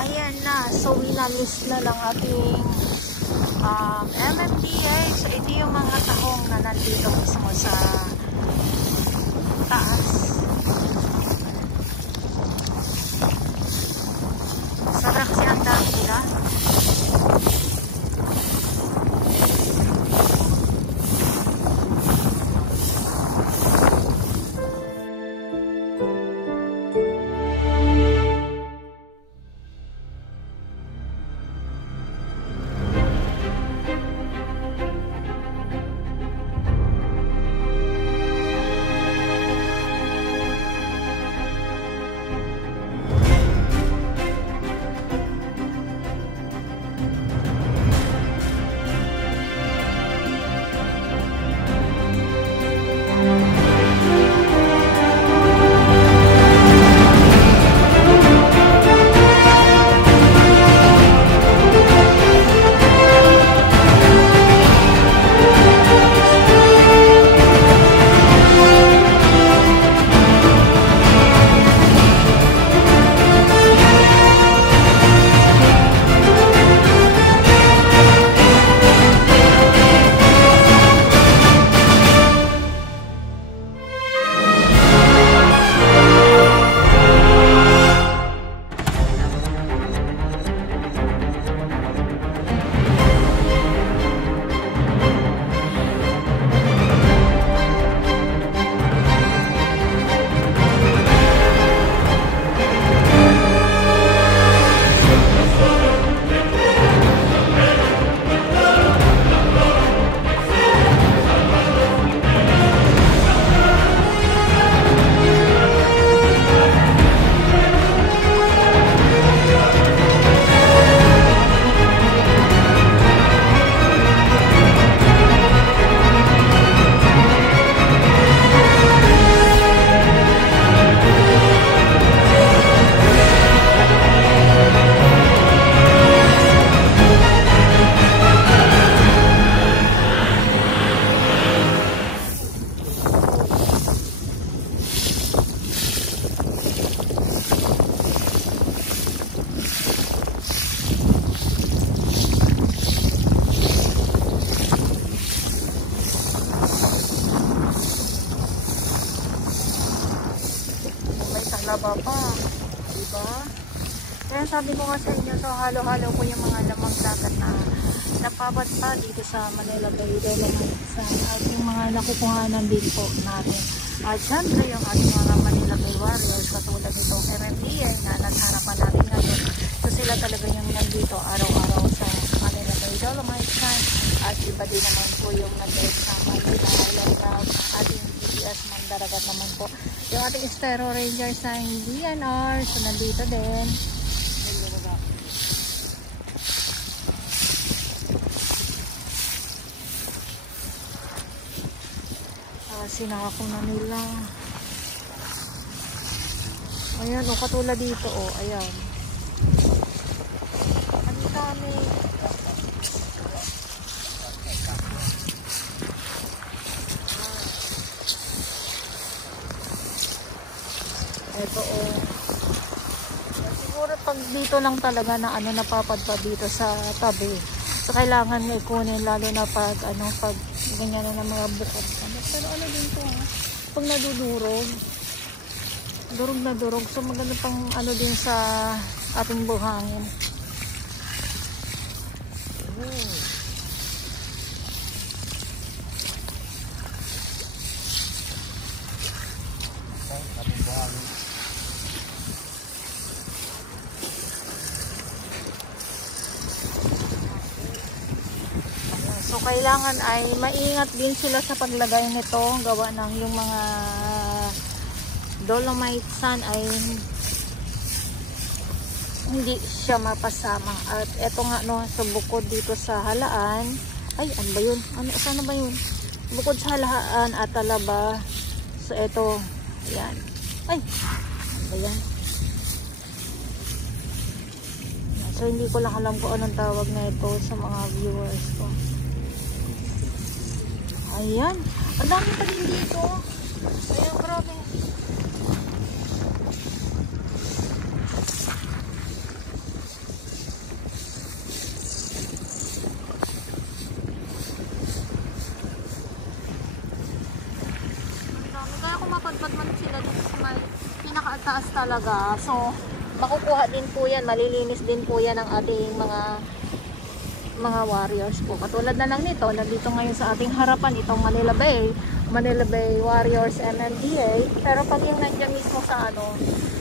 Ayan na. So, winalis na lang ating MMDA. So, ito yung mga tahong na nandito mismo sa taas. Sa raksi ang dami nila. Laba pa, diba? Kaya sabi ko nga sa inyo, so halo-halo ko yung mga lamang dagat na napabat pa dito sa Manila Bay sa ating mga nakukuhanan din po natin. At syempre yung ating mga Manila Bay Warriors katulad itong MMDA na nagharapan natin ngayon. So sila talaga yung nandito araw-araw sa Manila Bay Dolomite Sand. At iba din naman po yung nandito sa Manila Island Crab, ating DPS Mandaragat naman po. Yung ating Estero Rangers na DNR, so nandito din. Sinako na nila. Ayan, o katulad dito, o, ayan. Ang dami. Ito, o. Siguro pag dito lang talaga na ano napapadpa dito sa tabi. So kailangan may kunin lalo na pag ano pag ganyan na ng mga bukod. Pero ano din to ha? Pag nadudurog. Durog na durog. So maganda pang ano din sa ating buhangin. Ating buhangin. So kailangan ay maingat din sila sa paglagay nito, gawa ng yung mga dolomite sand ay hindi siya mapasama. At eto nga no, so bukod dito sa halaan, ay ano ba yun? Sana ba yun? Bukod sa halaan at talaba, so eto, yan. Ay, ano ba yan? So hindi ko lang alam kung anong tawag na ito sa mga viewers ko. Ayan. Ang dami pa rin dito. Ayan, grabe. talaga. So, makukuha din po yan, malilinis din po yan ng ating mga warriors po. Katulad na lang nito, nandito ngayon sa ating harapan itong Manila Bay Warriors MMDA. Pero pag yung nandiyan mismo sa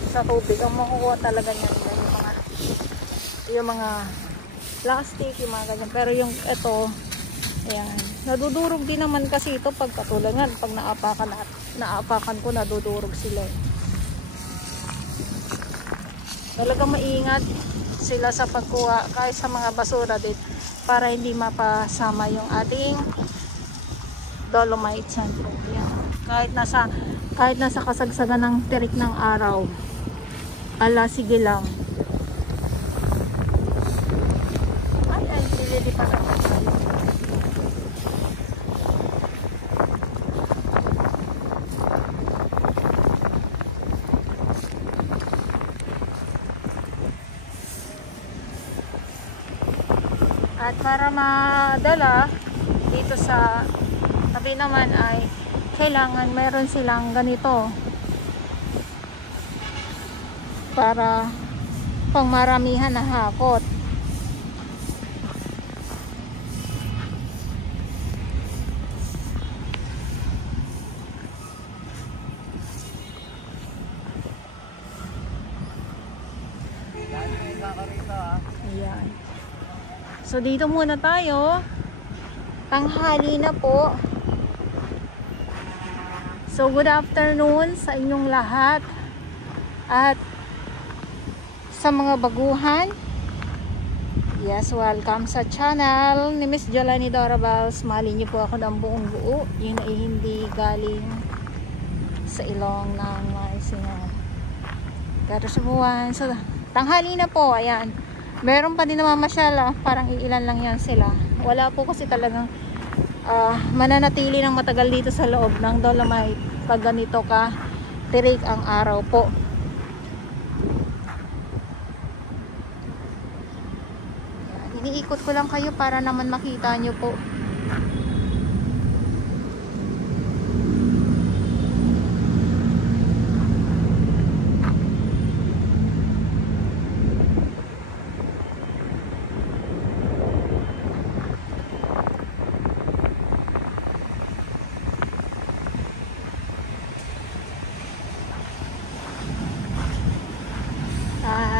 sa tubig, ang makukuha talaga niyan yung mga plastic, yung mga ganyan. Pero yung ito, ayan, nadudurog din naman kasi ito pag katulad nga, pag naapakan ko, nadudurog sila. Talaga maingat sila sa pagkuha kahit sa mga basura din para hindi mapasama yung ating dolomite sand po. Kahit nasa kasagsagan ng tirik ng araw. Ala, sige lang. Ay, hindi pa tayo. At para madala dito sa tabi naman ay kailangan meron silang ganito para pang maramihan na hakot. Ayan. So dito muna tayo. Tanghali na po. So good afternoon sa inyong lahat. At sa mga baguhan, yes, welcome sa channel ni Miss Jolani Dorabals. Mali niyo po ako ng buong buo. Yun ay hindi galing sa ilong ng Maricina. Pero subuhan. So tanghali na po. Ayan. Meron pa din namamasyal, parang iilan lang yan sila. Wala po kasi talagang mananatili ng matagal dito sa loob ng dolomite pag ganito ka tirik ang araw po. Iniikot ko lang kayo para naman makita nyo po.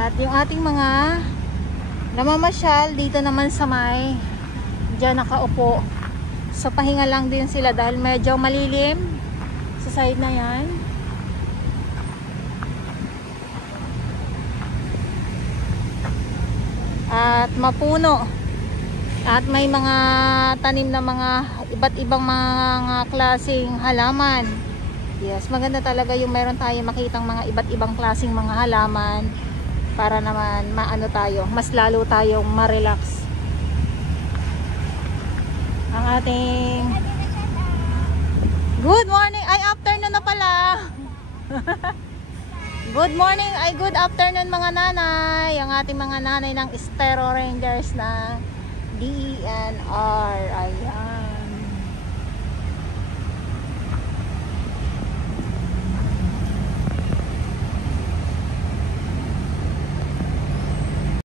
At yung ating mga namamasyal dito naman sa may dyan nakaupo, sa pahinga lang din sila dahil medyo malilim sa side na yan. At mapuno at may mga tanim na mga iba't ibang mga klaseng halaman. Yes, maganda talaga yung meron tayo makitang mga iba't ibang klaseng mga halaman para naman maano tayo, mas lalo tayong ma-relax. Ang ating good morning, ay afternoon na pala. Good morning, ay good afternoon mga nanay. Ang ating mga nanay ng Estero Rangers na DENR. Ayan.